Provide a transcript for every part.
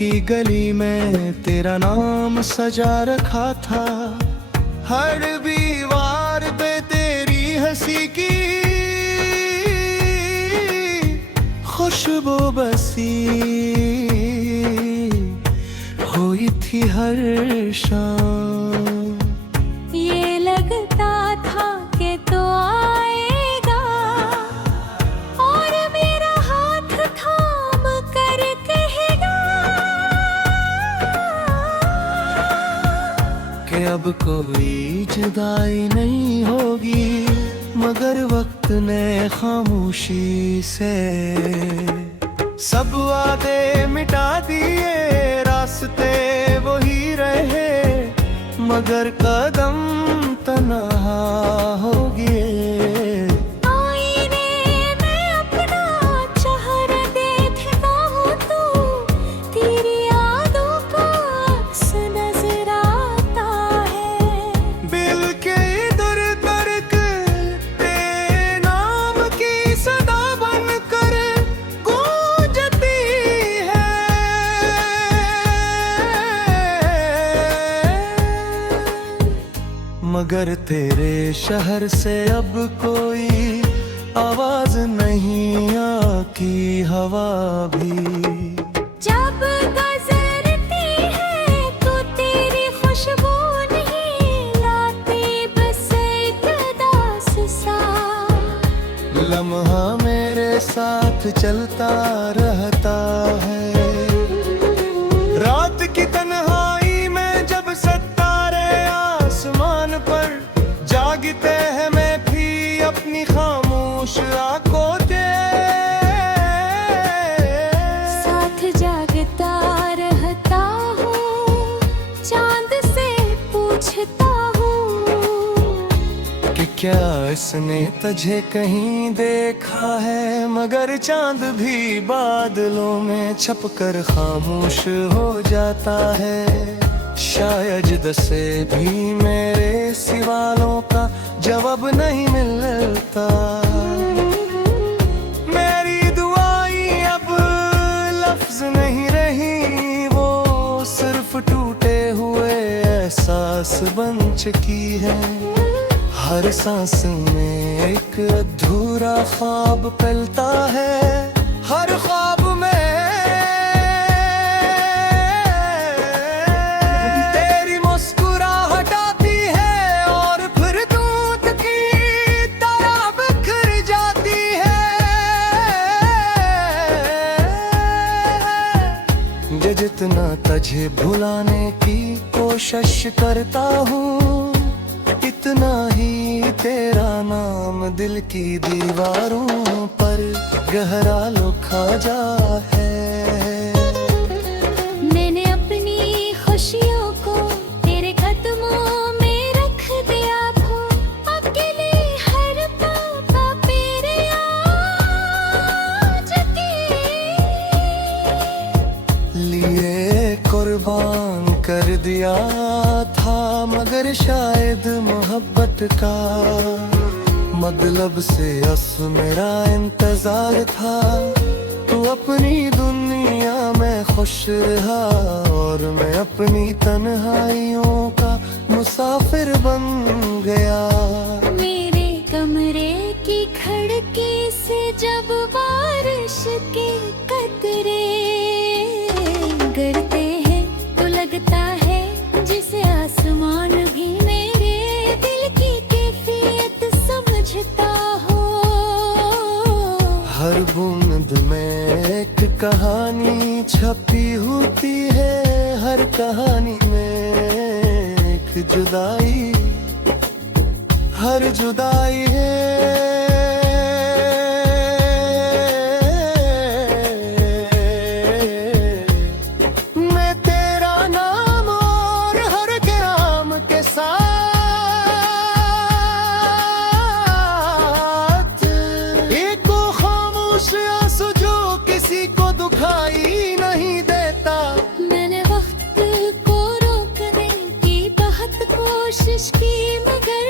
की गली में तेरा नाम सजा रखा था। हर दीवार पे तेरी हंसी की खुशबू बसी हुई थी हर शाम। ये लगता था कि तो आएगा और मेरा हाथ थाम कर कहेगा कि अब कोई जुदाई नहीं होगी, मगर वक्त ने खामोशी से सब वादे मिटा दिए। रास्ते वही रहे मगर कदम तन्हा हो गए। आईने में अपना चेहरा देखता हूँ तो तेरी यादों का अक्स नजर आता है। दिल के इधर तर्क तेरे नाम की सदा बनकर गूंजती है। मगर तेरे शहर से अब कोई आवाज नहीं आती हवा भी। जब गुजरती है तो तेरी खुशबू नहीं लाती, बस एक उदास सा लम्हा मेरे साथ चलता रहता है। रात की तन्हाई में जब सितारे आसमान पर जागते हैं, मैं भी अपनी खामोश आंखों से साथ जागता रहता हूँ। चांद से पूछता हूँ कि क्या इसने तुझे कहीं देखा है। मगर चांद भी बादलों में छपकर खामोश हो जाता है। शायद से भी मेरे सवालों का जवाब नहीं मिलता। मेरी दुआएं अब लफ्ज नहीं रही, वो सिर्फ टूटे हुए एहसास बन चुकी है। हर सांस में एक अधूरा ख्वाब पलता है। हर ख्वाब में तेरी मुस्कुराहट आती है और फिर दूध की तरह बिखर जाती है। जो जितना तुझे भुलाने की कोशिश करता हूँ, इतना ही तेरा नाम दिल की दीवारों पर गहरा लिखा जा है। मैंने अपनी खुशियों को तेरे कदमों में रख दिया था। अकेले हर पापा तेरे आज लिए कुर्बान कर दिया था। मगर शायद मोहब्बत का मतलब से बस मेरा इंतजार था। तू अपनी दुनिया में खुश रहा और मैं अपनी तन्हाइयों का मुसाफिर बन गया। मेरे कमरे की खिड़की से जब बारिश के कतरे गिरते हैं तो लगता है जिसे आसमान भी मेरे दिल की कैफियत समझता हो। हर बूंद में एक कहानी छपी होती है। हर कहानी में एक जुदाई, हर जुदाई है। मैं तेरा नाम और हर ग्राम के साथ एक खामोश आंसू जो किसी को दुखाई नहीं देता। मैंने वक्त को रोकने की बहुत कोशिश की, मगर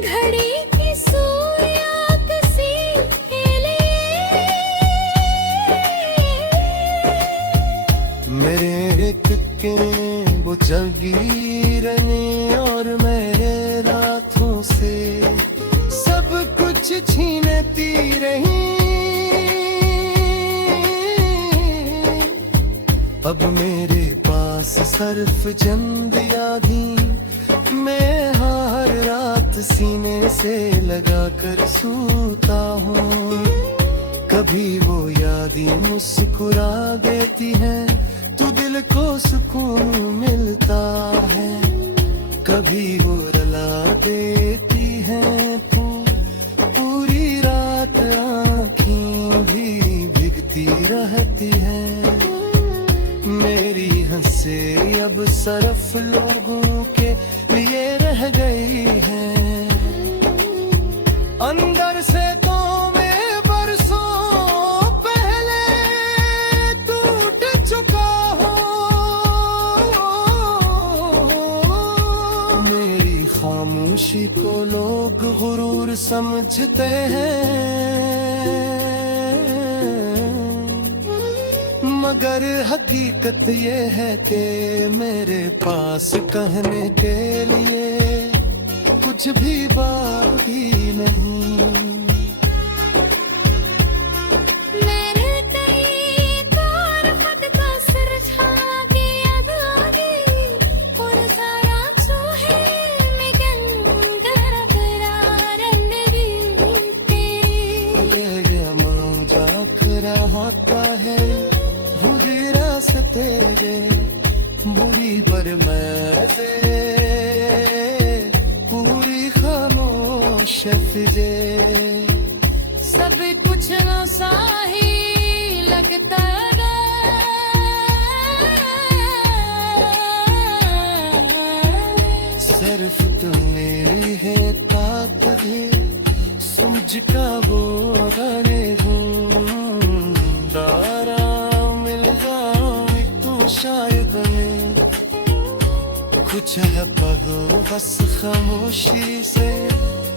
घड़ी की सुइयां गिरने और मेरे रातों से सब कुछ छीनती रही। अब मेरे पास सर्फ चंद यादें मैं हर रात सीने से लगा कर सोता हूँ। कभी वो यादें मुस्कुरा देती हैं तो दिल को सुकून मिलता है, कभी वो रुला देती हैं तो पूरी रात आँखें भी भीगती रहती हैं। मेरी हंसे अब सरफ लोगों के लिए रह गई है, अंदर से तो मैं बरसों पहले टूट चुका हूँ। मेरी खामोशी को लोग गुरूर समझते हैं, मगर हकीकत ये है कि मेरे पास कहने के लिए कुछ भी बाकी नहीं। मेरे तई तार खुद का सिर छाके अदागी और सारा चूहे मिगन घर करार नदी ये मजाक रहा है बुरी रास्ते जे बुरी पर मैं से पूरी खामोश फिजे। सब कुछ न साही लगता सिर्फ तुम्हें है ताकि समझ का वो गाने हूँ दारा मिल जाए तो शायद मैं कुछ है पगो बस खामोशी से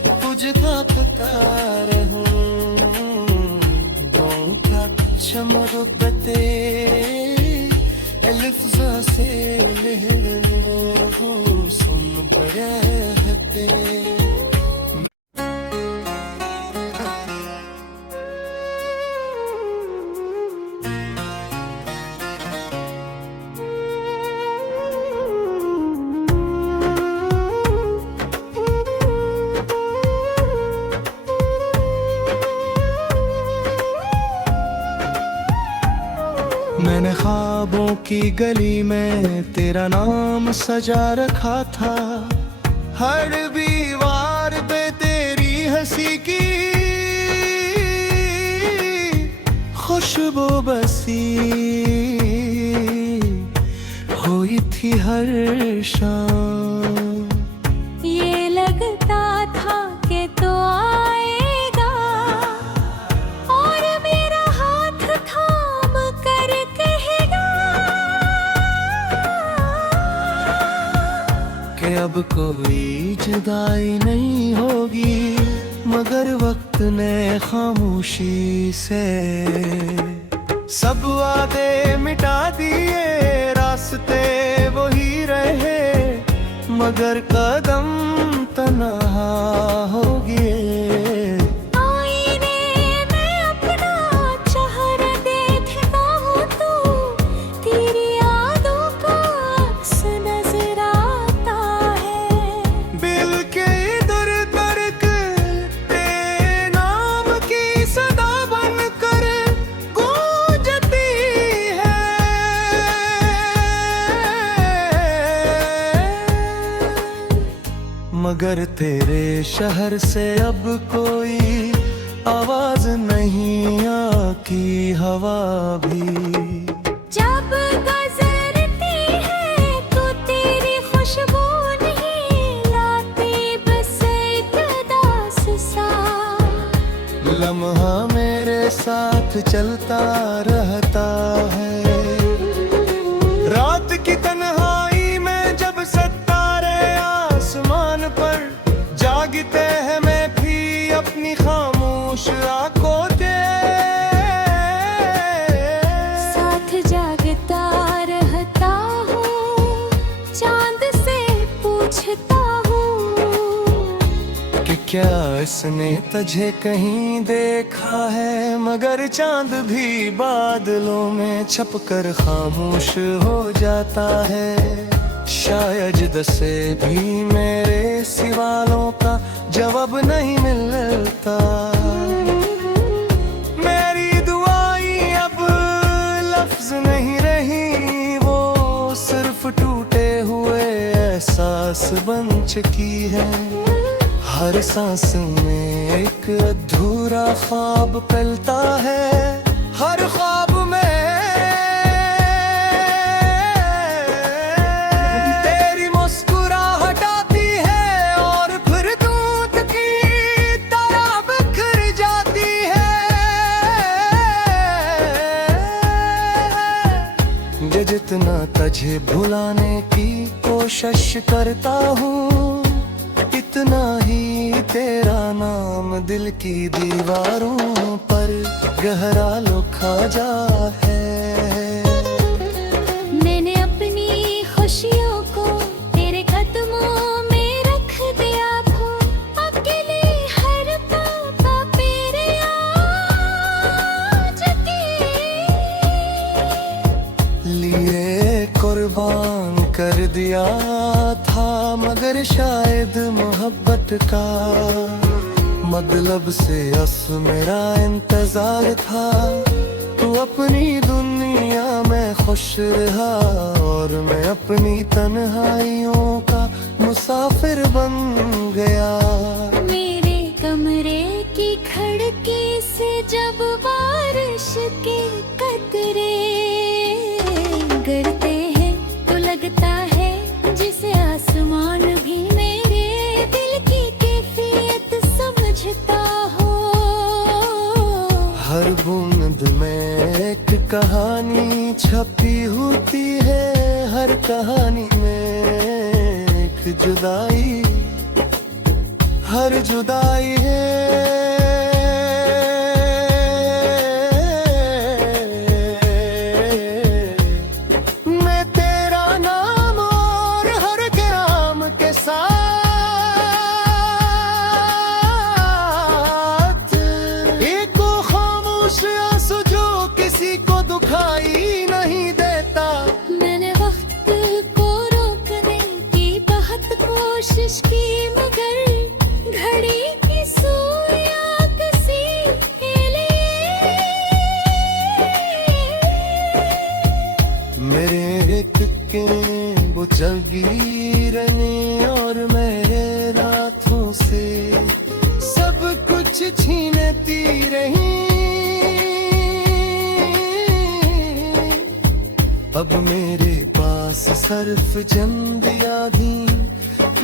तुझको पुकार हूँ। का चमरबते लफ्ज़ा से लहरों सुन बरहते। मैंने ख्वाबों की गली में तेरा नाम सजा रखा था, हर दीवार पे तेरी हंसी की खुशबू बसी हुई थी हर शाम। ये लगता था कि तो आएगा और मेरा हाथ थाम कर कहेगा कि अब कोई जुदाई नहीं होगी, मगर वक्त ने खामोशी से सब वादे मिटा दिए। रास्ते वही रहे मगर कदम तन्हा हो गए। आईने में अपना चेहरा देखता हूँ तो तेरी यादों का अक्स नजर आता है। दिल के इधर तर्क तेरे नाम की सदा बनकर गूंजती है। मगर तेरे शहर से अब कोई आवाज नहीं आती, हवा भी जब गुजरती है तो तेरी खुशबू नहीं लाती, बस एक दास सा लम्हा मेरे साथ चलता रहता है। रात की तन्हाई में जब सितारे आसमान पर जागते हैं, मैं भी अपनी खामोश आंखों से साथ जागता रहता हूँ। चांद क्या इसने तुझे कहीं देखा है, मगर चांद भी बादलों में छपकर खामोश हो जाता है। शायद दसे भी मेरे सवालों का जवाब नहीं मिलता। मेरी दुआएं अब लफ्ज नहीं रही, वो सिर्फ टूटे हुए एहसास बन चुकी है। हर सांस में एक अधूरा ख्वाब पलता है, हर ख्वाब में तेरी मुस्कुराहट आती है और फिर दूध की तरह बिखर जाती है। ये जितना तुझे भुलाने की कोशिश करता हूँ, इतना ही तेरा नाम दिल की दीवारों पर गहरा लिखा जा है। मैंने अपनी खुशियों को तेरे कदमों में रख दिया खो, अकेले हर पापा तेरे आज लिए कुर्बान कर दिया था, मगर शायद मोहब्बत का मतलब से अस मेरा इंतजार था। तू अपनी दुनिया में खुश रहा और मैं अपनी तन्हाइयों का मुसाफिर बन गया। मेरे कमरे की खिड़की से जब बारिश के कतरे गिरते हैं तो लगता है जिसे आसमान भी मेरे दिल की कैफियत समझता हो। हर बूंद में एक कहानी छपी होती है, हर कहानी में एक जुदाई, हर जुदाई है। कोशिश की मगर घड़ी की सुइयां किसी के लिए। मेरे तुक्के बुझगी रहे और मेरे रातों से सब कुछ छीनती रही। अब मेरे पास सिर्फ चंद यादें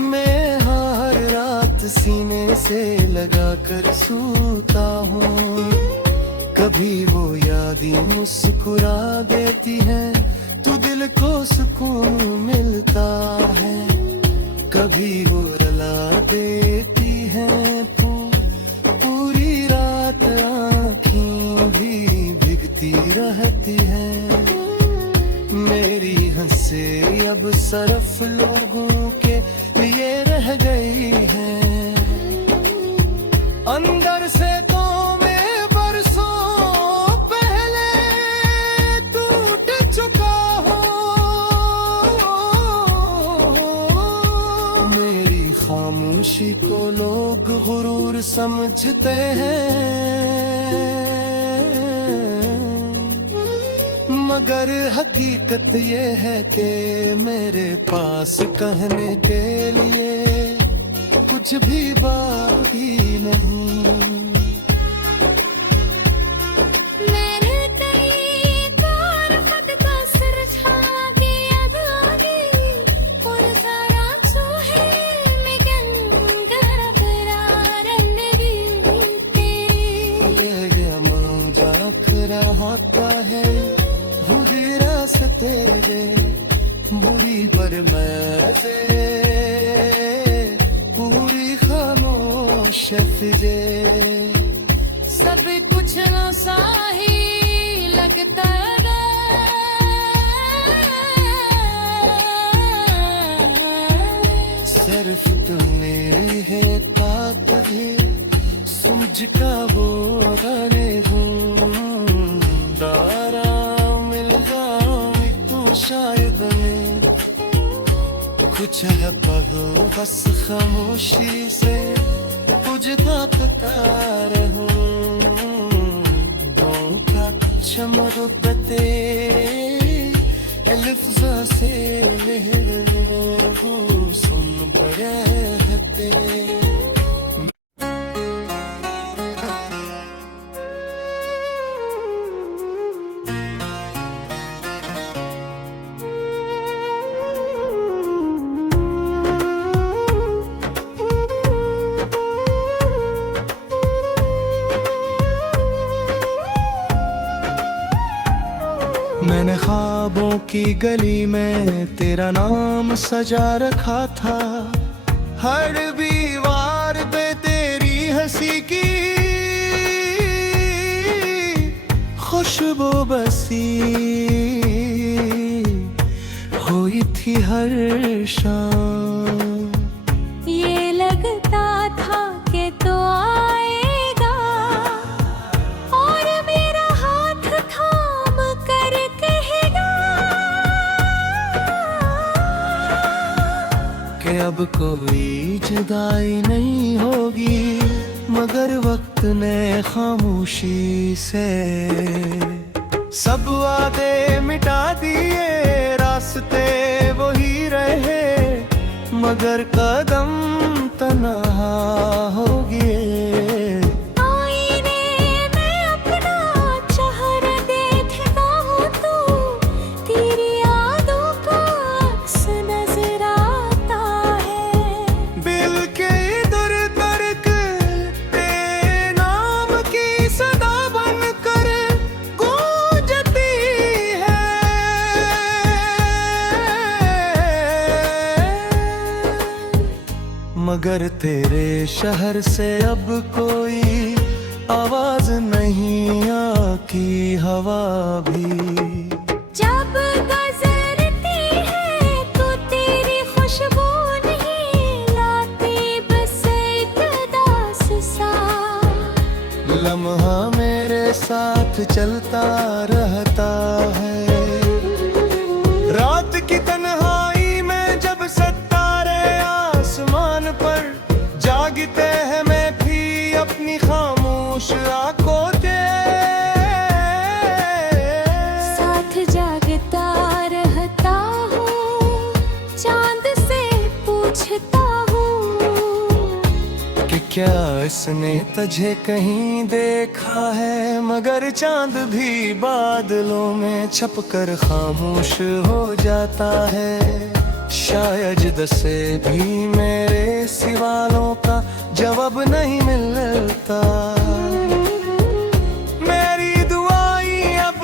मैं हर रात सीने से लगा कर सोता हूँ। कभी वो यादें मुस्कुरा देती हैं तो दिल को सुकून मिलता है, कभी वो रुला देती हैं तो पूरी रात आँखें भी भीगती रहती हैं। मेरी हंसे अब सिर्फ लोगों के लिए रह गई है, अंदर से तो मैं बरसों पहले टूट चुका हूँ। मेरी खामोशी को लोग गुरूर समझते हैं, मगर हकीकत ये है कि मेरे पास कहने के लिए कुछ भी बाकी नहीं। मैंने तेरी तारीफ़त का सिर झुका के आगे और सारा चूहे में गंगर करार नहीं तेरी। ये मांगा रहा है बुरी रास्ते बुरी पर मैं से पूरी खामोश फिजे। सब कुछ न सही लगता है, सिर्फ तुम्हें है ताकत ही तुझका वो गाने दारा मिल जाऊं तू शायद में कुछ है पल बस खामोशी से तुझ ताकता रहूं का चमकते लफ्ज़ों से लहरों सुन पड़े हते मैंने ख्वाबों की गली में तेरा नाम सजा रखा था हर दीवार पे तेरी हंसी की खुशबू बसी हुई थी हर शाम ये लगता था कि तो आएगा और मेरा हाथ थाम कर कहेगा कि अब कोई जुदाई नहीं होगी मगर वक्त ने खामोशी से सब वादे मिटा दिए रास्ते वही रहे मगर कदम तन्हा हो गए आईने में अपना चेहरा देखता हूँ तो तेरी यादों का अक्स नजर आता है दिल के इधर तर्क तेरे नाम की सदा बनकर गूंजती है मगर तेरे शहर से अब कोई आवाज नहीं आती हवा भी जब गुजरती है तो तेरी खुशबू नहीं लाती बस एक दास सा लम्हा मेरे साथ चलता रहता है रात की तन्हाई में जब सितारे आसमान पर जागते हैं मैं भी अपनी खामोश आंखों से साथ जागता रहता हूँ चांद से पूछता हूँ कि क्या इसने तुझे कहीं देखा है मगर चांद भी बादलों में छपकर खामोश हो जाता है शायद दसे भी मेरे सवालों का जवाब नहीं मिलता मेरी दुआएं अब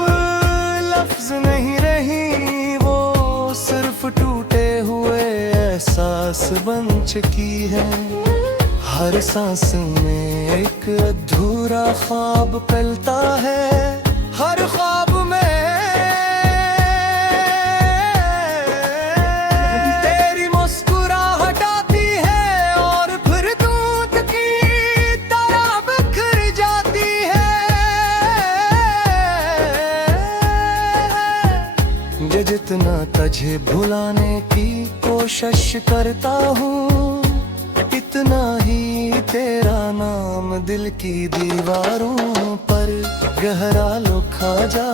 लफ्ज नहीं रही वो सिर्फ टूटे हुए एहसास बन चुकी है हर सांस में एक अधूरा ख्वाब पलता है हर ख्वाब में तेरी मुस्कुराहट आती है और फिर दूध की तरह बिखर जाती है जो जितना तुझे भुलाने की कोशिश करता हूँ इतना ही तेरा नाम दिल की दीवारों पर गहरा लिखा जा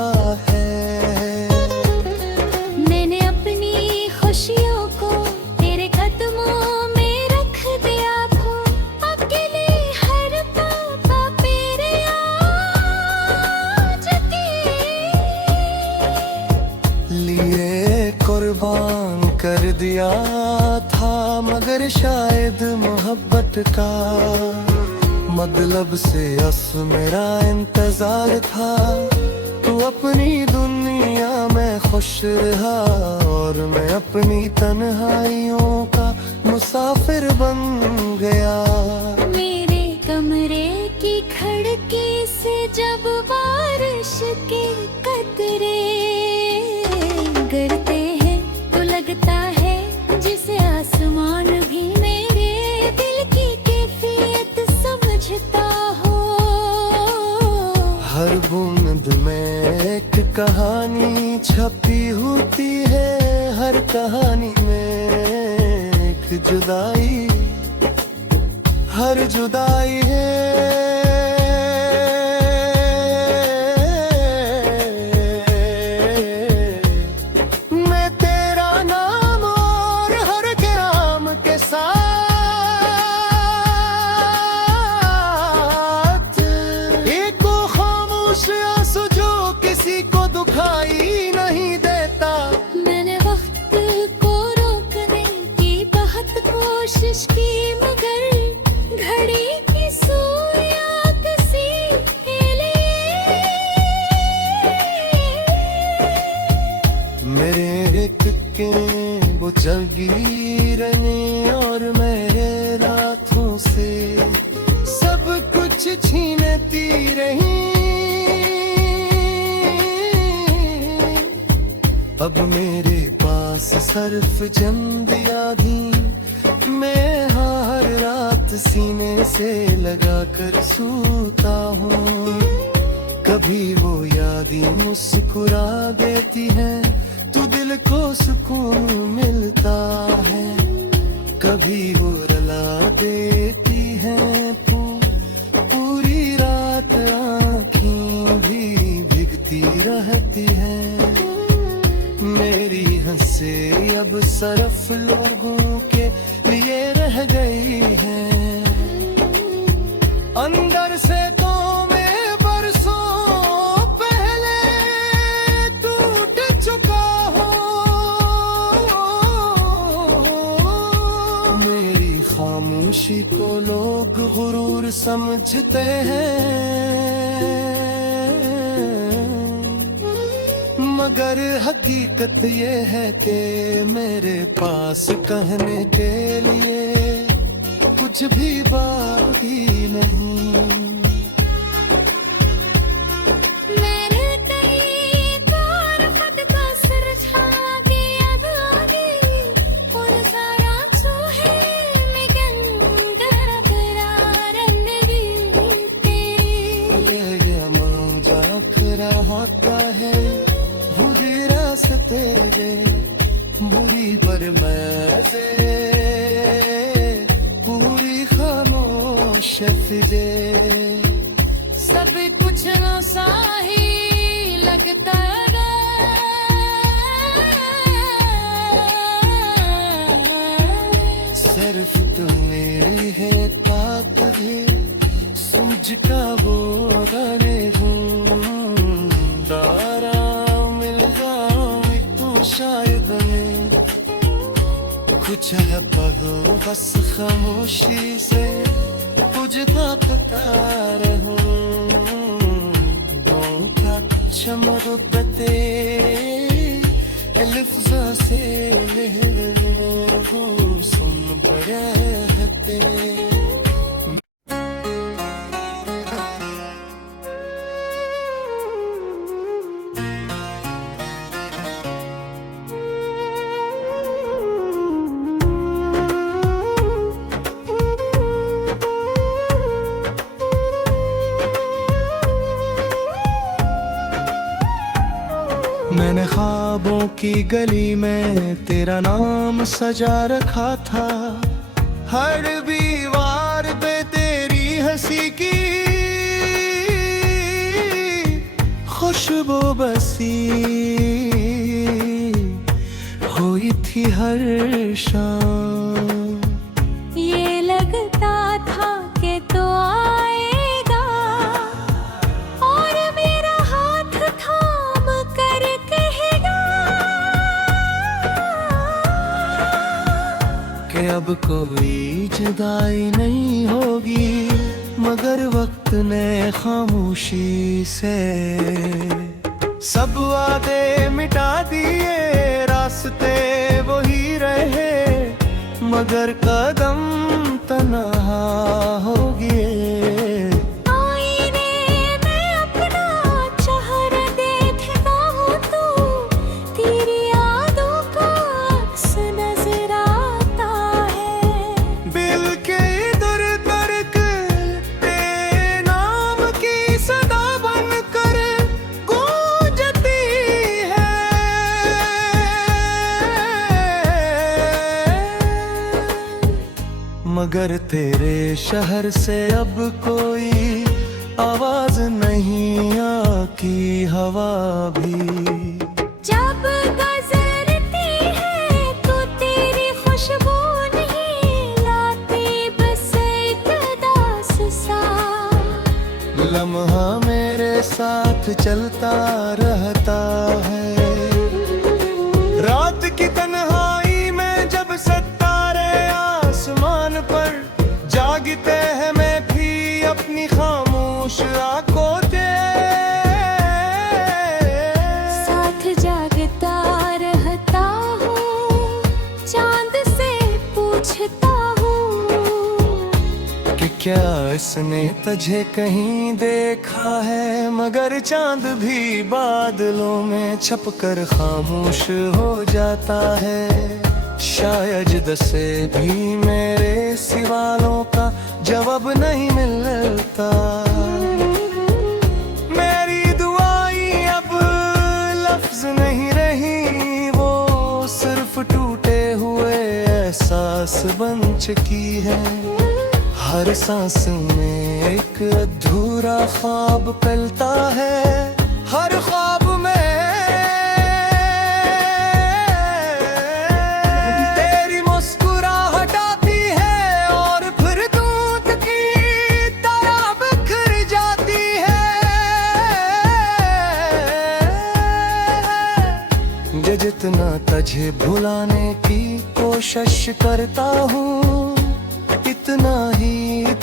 है मैंने अपनी खुशियों को तेरे कदमों में रख दिया था अकेले हर पापा तेरे आज लिए कुर्बान कर दिया था मगर शायद मोहब्बत का मतलब से अस मेरा इंतजार था तू अपनी दुनिया में खुश रहा और मैं अपनी तन्हाइयों का मुसाफिर बन गया मेरे कमरे की खिड़की से जब बारिश के कतरे गिरते हैं तो लगता है जिसे आसमान भी मेरे दिल की कैफियत समझता हो कहानी छपी होती है, हर कहानी में एक जुदाई, हर जुदाई है। मैं तेरा नाम और हर के नाम के साथ एक खामोश आंसू जो किसी को दुखाई नहीं देता। मैंने वक्त को रोकने की बहुत कोशिश की, मगर घड़ी की सुइयां किसी हिले। मेरे तुक्के वो जागीरने और मेरे रातों से सब कुछ छीनती रही। अब मेरे पास सर्फ जंद यादी, मैं हर रात सीने से लगा कर सूता हूँ। कभी वो यादें मुस्कुरा देती हैं तो दिल को सुकून मिलता है, कभी वो रुला देती हैं पूरी रात आँखें भी भीगती रहती हैं। मेरी हंसे अब सिर्फ लोगों के लिए रह गई है, अंदर से तो मैं बरसों पहले टूट चुका हूँ। मेरी खामोशी को लोग गुरूर समझते हैं, मगर हकीकत ये है कि मेरे पास कहने के लिए कुछ भी बाकी नहीं। मैंने कहीं तार खुद का सिर छा के अब आगे और सारा चूहे में गंदर करार तेरी। ये मांझा रहा का है बुरी रास्ते बुरी पर मैं से पूरी खामोश फिरे। सब कुछ नशा ही लगता सिर्फ तू मेरी है ताकत सूझ का वो गाने दारा मिल जाए तो शायद मैं कुछ है पगो बस खामोशी से बुझता पता रहूं। का चमकते लफ्ज़ों से सुन रहते। मैंने ख्वाबों की गली में तेरा नाम सजा रखा था, हर दीवार पे तेरी हंसी की खुशबू बसी हुई थी हर शाम। ये लगता था कि तो आएगा और मेरा हाथ थाम कर कहेगा कि अब कोई जुदाई नहीं होगी, मगर वक्त ने खामोशी से सब वादे मिटा दिए। रास्ते वही रहे मगर कदम तन्हा हो गए। आईने में अपना चेहरा देखता हूँ तो तेरी यादों का अक्स नजर आता है। दिल के इधर तर्क तेरे नाम की सदा बनकर गूंजती मगर तेरे शहर से अब कोई आवाज नहीं आकी हवा भी। जब गुजरती है तो तेरी खुशबू नहीं लाती, बस एक दास सा लम्हा मेरे साथ चलता रहता है। रात की तन्हाई में जब सितारे आसमान पर जागते हैं, मैं भी अपनी खामोश आंखों से साथ जागता रहता हूँ, चांद से पूछता हूँ कि क्या इसने तुझे कहीं देखा है। मगर चांद भी बादलों में छपकर खामोश हो जाता है। शायद दसे भी मेरे सवालों का जवाब नहीं मिलता। मेरी दुआएं अब लफ्ज नहीं रही, वो सिर्फ टूटे हुए एहसास बन चुकी है। हर सांस में एक अधूरा ख्वाब पलता है, हर ख्वाब में तेरी मुस्कुराहट आती है और फिर दूध की तरह बिखर जाती है। जो जितना तुझे भुलाने की कोशिश करता हूँ, इतना ही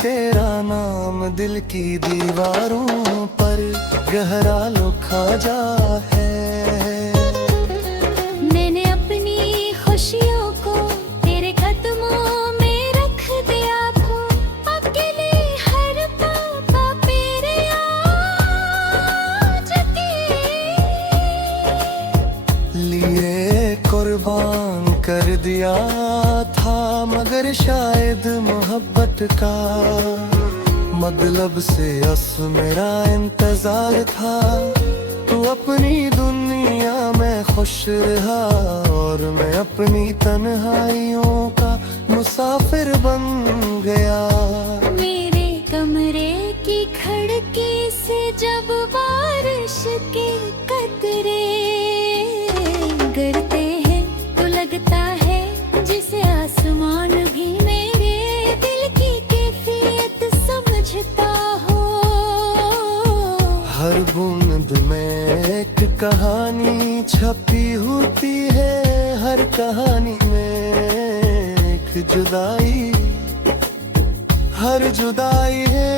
तेरा नाम दिल की दीवारों पर गहरा लिखा जा है। मैंने अपनी खुशियों को तेरे कदमों में रख दिया था, अकेले हर पापा तेरे आज लिए कुर्बान कर दिया था। मगर शायद मोहब्बत का मतलब से बस मेरा इंतजार था। तू अपनी दुनिया में खुश रहा और मैं अपनी तन्हाइयों का मुसाफिर बन गया। मेरे कमरे की खिड़की से जब बारिश के कतरे गिरते हैं तो लगता है जिसे आसमान भी मेरे दिल की कैफियत समझता हो। हर बूंद में एक कहानी छपी होती है, हर कहानी में एक जुदाई, हर जुदाई है।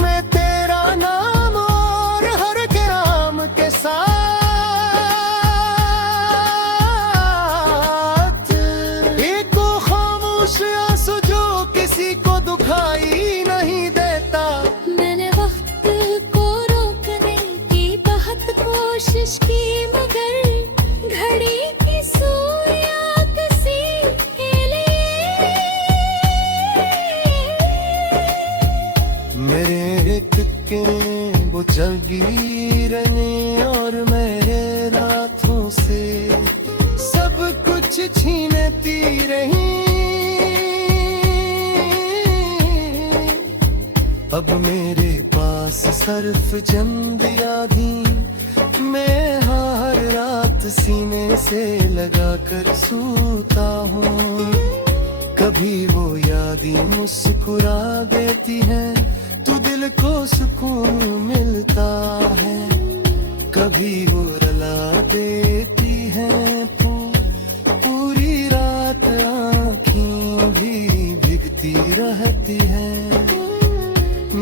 मैं तेरा नाम और हर ग्राम के साथ एक खामोश आंसू जो किसी को दुखाई नहीं देता। मैंने वक्त को रोकने की बहुत कोशिश की, मगर घड़ी की सुइयां किसी हिले। मेरे तुक्के बुझल गिरने और मेरे रातों से सब कुछ छीनती रही। अब मेरे पास सिर्फ चंद यादें, मैं हर रात सीने से लगा कर सोता हूँ। कभी वो यादें मुस्कुरा देती हैं तो दिल को सुकून मिलता है। कभी वो रुला देती हैं पूरी रात आँखें भी भीगती रहती हैं।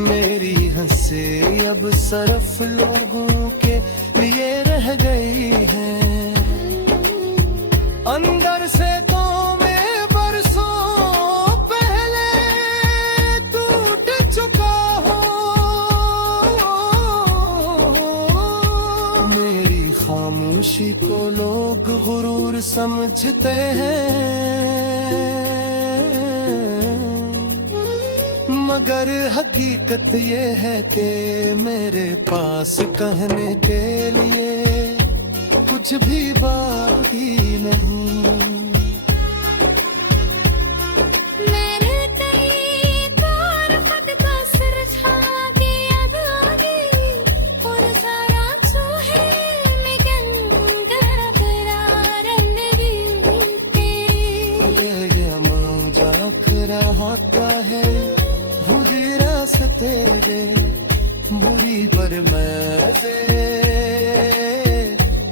मेरी हंसे अब सिर्फ लोगों के लिए रह गई है। अंदर से तो मैं बरसों पहले टूट चुका हूँ। मेरी खामोशी को लोग गुरूर समझते हैं, मगर हकीकत ये है कि मेरे पास कहने के लिए कुछ भी बाकी नहीं। मेरे कई बार खुद का सिर झुका के अब आगे और सारा चूहे में गंगर करार नगीते ये मजाक रहा है बुरी रास्ते रे बुरी पर मैं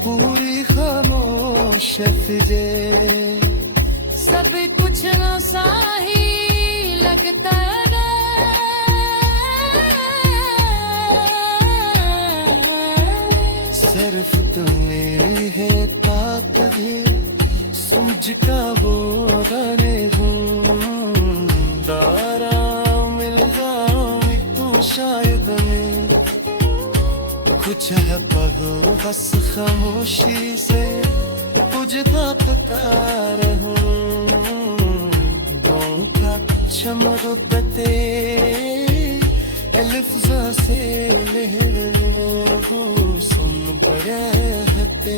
पूरी खामोश फिरे। सब कुछ नशा ही लगता सिर्फ तुम्हें है ताकत सूझ का वो गाने हूँ दारा मिल जाऊँ तू शायद में कुछ है पढ़ो बस खामोशी से तुझे ताकता रहूं का चमकते लफ्ज़ से ले सुन बड़े हते